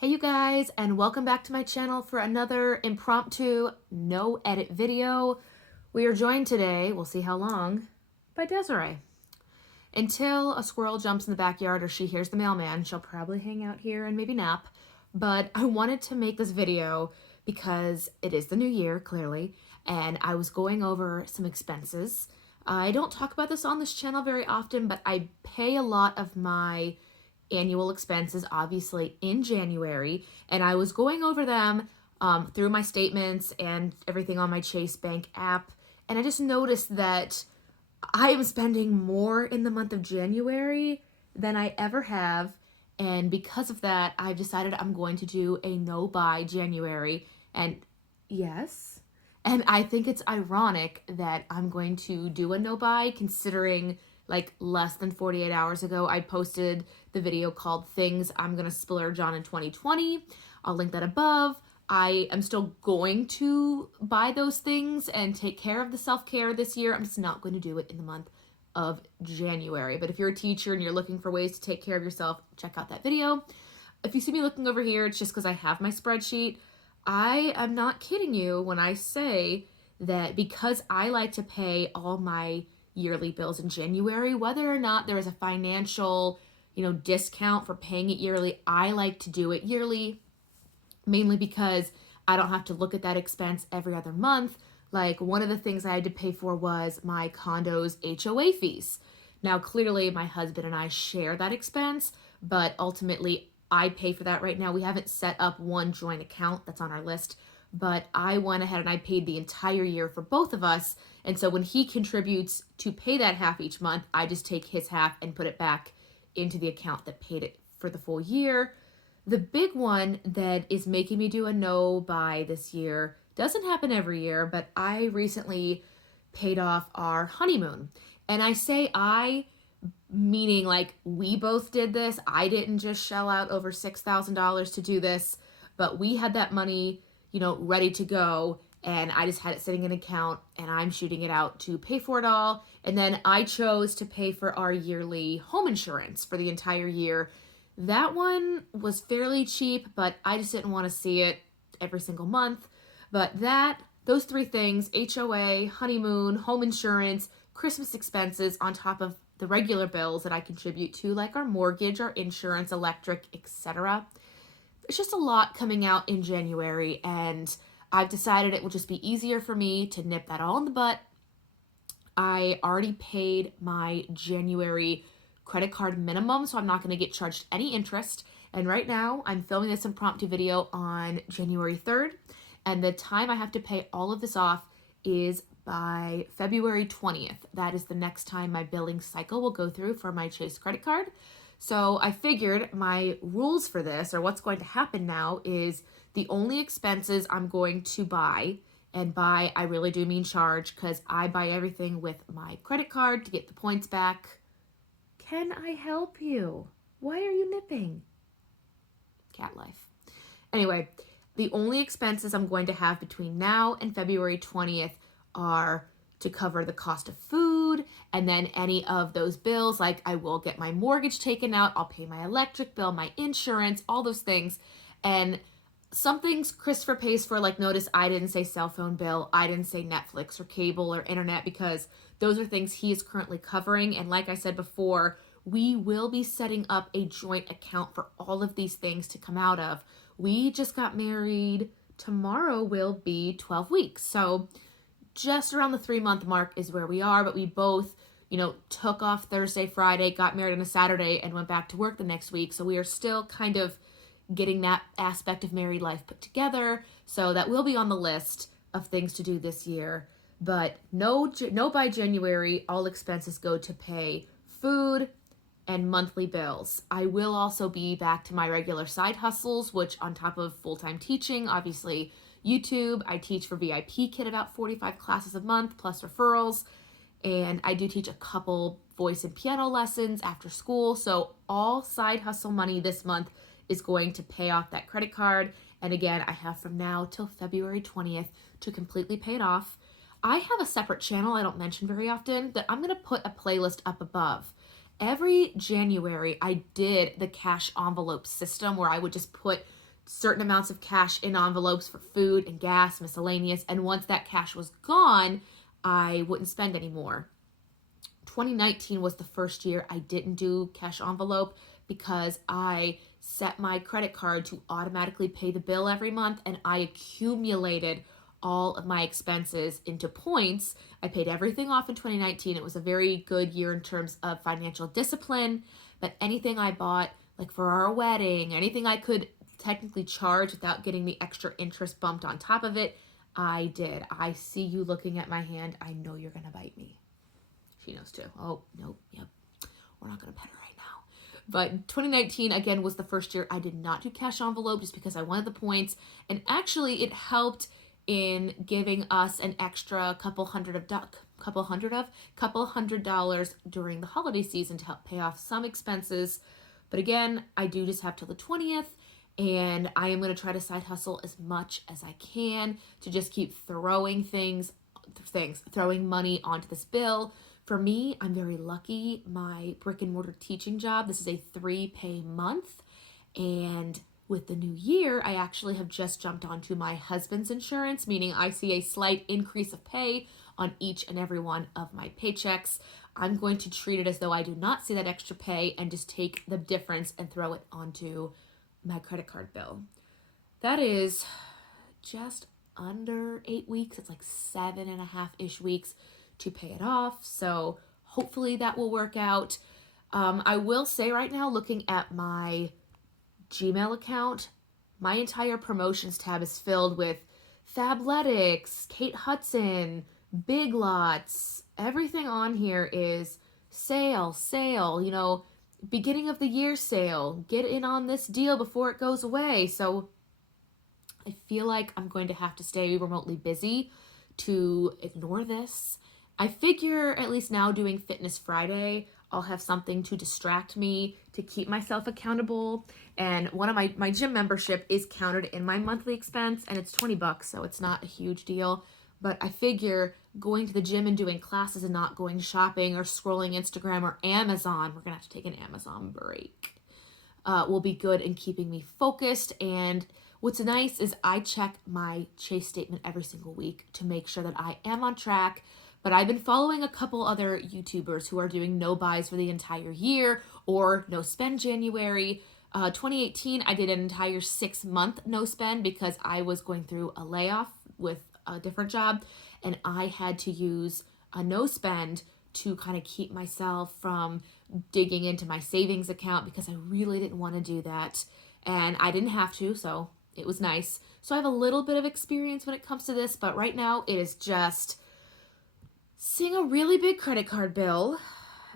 Hey you guys, and welcome back to my channel for another impromptu no edit video. We are joined today, we'll see how long, by Desiree. Until a squirrel jumps in the backyard or she hears the mailman, she'll probably hang out here and maybe nap. But I wanted to make this video because it is the new year, clearly, and I was going over some expenses. I don't talk about this on this channel very often, but I pay a lot of my annual expenses obviously in January, and I was going over them through my statements and everything on my Chase Bank app, and I just noticed that I am spending more in the month of January than I ever have, and because of that I've decided I'm going to do a no buy January. And yes, and I think it's ironic that I'm going to do a no buy considering like less than 48 hours ago, I posted the video called Things I'm Gonna Splurge On in 2020. I'll link that above. I am still going to buy those things and take care of the self-care this year. I'm just not going to do it in the month of January. But if you're a teacher and you're looking for ways to take care of yourself, check out that video. If you see me looking over here, it's just because I have my spreadsheet. I am not kidding you when I say that because I like to pay all my yearly bills in January, whether or not there is a financial, discount for paying it yearly, I like to do it yearly, mainly because I don't have to look at that expense every other month. Like one of the things I had to pay for was my condo's HOA fees. Now, clearly my husband and I share that expense, but ultimately I pay for that right now. We haven't set up one joint account that's on our list, but I went ahead and I paid the entire year for both of us. And so when he contributes to pay that half each month, I just take his half and put it back into the account that paid it for the full year. The big one that is making me do a no buy this year doesn't happen every year, but I recently paid off our honeymoon. And I say I, meaning like we both did this. I didn't just shell out over $6,000 to do this, but we had that money, ready to go. And I just had it sitting in an account and I'm shooting it out to pay for it all. And then I chose to pay for our yearly home insurance for the entire year. That one was fairly cheap, but I just didn't want to see it every single month. But those three things, HOA, honeymoon, home insurance, Christmas expenses on top of the regular bills that I contribute to, like our mortgage, our insurance, electric, etc. It's just a lot coming out in January, and I've decided it will just be easier for me to nip that all in the butt. I already paid my January credit card minimum, so I'm not going to get charged any interest. And right now, I'm filming this impromptu video on January 3rd, and the time I have to pay all of this off is by February 20th. That is the next time my billing cycle will go through for my Chase credit card. So I figured my rules for this, or what's going to happen now, is the only expenses I'm going to buy, and buy, I really do mean charge, because I buy everything with my credit card to get the points back. Can I help you? Why are you nipping? Cat life. Anyway, the only expenses I'm going to have between now and February 20th are to cover the cost of food, and then any of those bills, like I will get my mortgage taken out, I'll pay my electric bill, my insurance, all those things. And some things Christopher pays for, like notice I didn't say cell phone bill, I didn't say Netflix or cable or internet, because those are things he is currently covering. And like I said before, we will be setting up a joint account for all of these things to come out of. We just got married. Tomorrow will be 12 weeks. So just around the 3-month mark is where we are, but we both, took off Thursday, Friday, got married on a Saturday, and went back to work the next week. So we are still kind of getting that aspect of married life put together. So that will be on the list of things to do this year. But no by January, all expenses go to pay food and monthly bills. I will also be back to my regular side hustles, which on top of full-time teaching, obviously YouTube, I teach for VIP Kid about 45 classes a month plus referrals. And I do teach a couple voice and piano lessons after school. So all side hustle money this month is going to pay off that credit card. And again, I have from now till February 20th to completely pay it off. I have a separate channel I don't mention very often that I'm going to put a playlist up above. Every January, I did the cash envelope system where I would just put certain amounts of cash in envelopes for food and gas, miscellaneous. And once that cash was gone, I wouldn't spend anymore. 2019 was the first year I didn't do cash envelope because I set my credit card to automatically pay the bill every month, and I accumulated all of my expenses into points. I paid everything off in 2019. It was a very good year in terms of financial discipline, but anything I bought, like for our wedding, anything I could technically charge without getting the extra interest bumped on top of it, I did. I see you looking at my hand. I know you're going to bite me. She knows too. Oh, nope, yep. We're not going to pet her right now. But 2019, again, was the first year I did not do cash envelope just because I wanted the points. And actually, it helped in giving us an extra couple hundred dollars during the holiday season to help pay off some expenses. But again, I do just have till the 20th, and I am going to try to side hustle as much as I can to just keep throwing money onto this bill. For me, I'm very lucky. My brick and mortar teaching job, this is a 3-pay month, and with the new year, I actually have just jumped onto my husband's insurance, meaning I see a slight increase of pay on each and every one of my paychecks. I'm going to treat it as though I do not see that extra pay and just take the difference and throw it onto my credit card bill. That is just under 8 weeks. It's like 7.5-ish weeks to pay it off. So hopefully that will work out. I will say right now, looking at my Gmail account, my entire promotions tab is filled with Fabletics, Kate Hudson, Big Lots. Everything on here is sale, beginning of the year sale. Get in on this deal before it goes away. So I feel like I'm going to have to stay remotely busy to ignore this. I figure at least now doing Fitness Friday, I'll have something to distract me, to keep myself accountable. And one of my gym membership is counted in my monthly expense, and it's $20, so it's not a huge deal. But I figure going to the gym and doing classes and not going shopping or scrolling Instagram or Amazon, we're going to have to take an Amazon break, will be good in keeping me focused. And what's nice is I check my Chase statement every single week to make sure that I am on track. But I've been following a couple other YouTubers who are doing no buys for the entire year or no spend January. 2018, I did an entire 6-month no spend because I was going through a layoff with a different job, and I had to use a no spend to kind of keep myself from digging into my savings account because I really didn't want to do that. And I didn't have to, so it was nice. So I have a little bit of experience when it comes to this, but right now it is just seeing a really big credit card bill.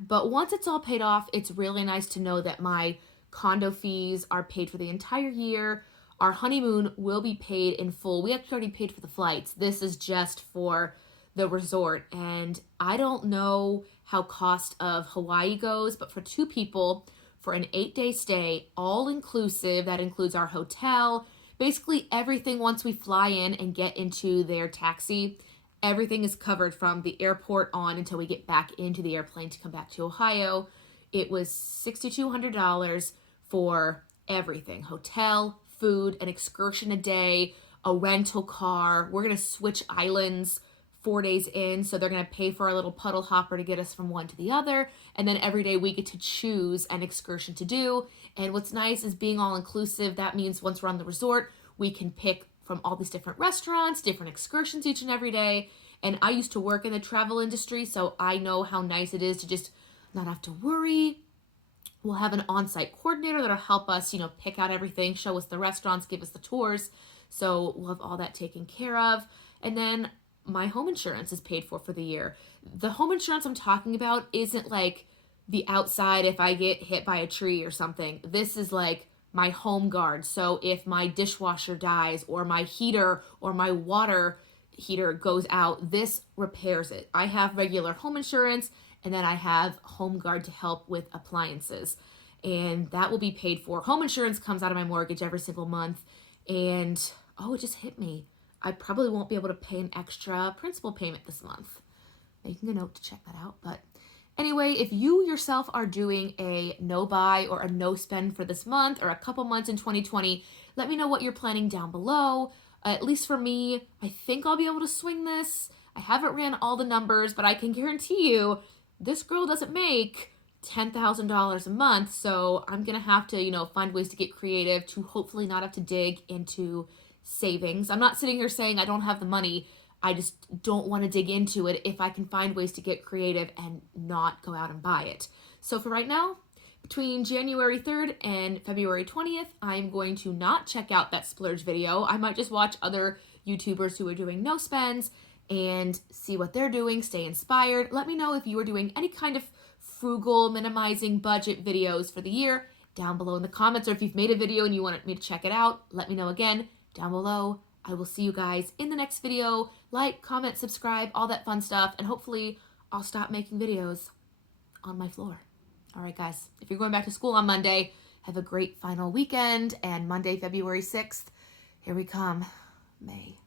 But once it's all paid off, it's really nice to know that my condo fees are paid for the entire year. Our honeymoon will be paid in full. We actually already paid for the flights. This is just for the resort. And I don't know how cost of Hawaii goes, but for 2 people, for an 8-day stay, all inclusive, that includes our hotel, basically everything once we fly in and get into their taxi, everything is covered from the airport on until we get back into the airplane to come back to Ohio. It was $6,200 for everything: hotel, food, an excursion a day, a rental car. We're going to switch islands 4 days in, so they're going to pay for our little puddle hopper to get us from one to the other, and then every day we get to choose an excursion to do. And what's nice is being all inclusive. That means once we're on the resort, we can pick from all these different restaurants, different excursions each and every day. And I used to work in the travel industry, so I know how nice it is to just not have to worry. We'll have an on-site coordinator that'll help us, pick out everything, show us the restaurants, give us the tours. So we'll have all that taken care of. And then my home insurance is paid for the year. The home insurance I'm talking about isn't like the outside if I get hit by a tree or something. This is like my home guard. So if my dishwasher dies or my heater or my water heater goes out, this repairs it. I have regular home insurance, and then I have home guard to help with appliances, and that will be paid for. Home insurance comes out of my mortgage every single month, and it just hit me. I probably won't be able to pay an extra principal payment this month. Making a note to check that out. But Anyway, if you yourself are doing a no buy or a no spend for this month or a couple months in 2020, let me know what you're planning down below. At least for me, I think I'll be able to swing this. I haven't ran all the numbers, but I can guarantee you this girl doesn't make $10,000 a month. So I'm going to have to, find ways to get creative to hopefully not have to dig into savings. I'm not sitting here saying I don't have the money. I just don't want to dig into it if I can find ways to get creative and not go out and buy it. So for right now, between January 3rd and February 20th, I'm going to not check out that splurge video. I might just watch other YouTubers who are doing no spends and see what they're doing, stay inspired. Let me know if you are doing any kind of frugal, minimizing budget videos for the year down below in the comments, or if you've made a video and you want me to check it out, let me know again down below. I will see you guys in the next video. Like, comment, subscribe, all that fun stuff, and hopefully I'll stop making videos on my floor. All right, guys, if you're going back to school on Monday, have a great final weekend, and Monday, February 6th, here we come, May.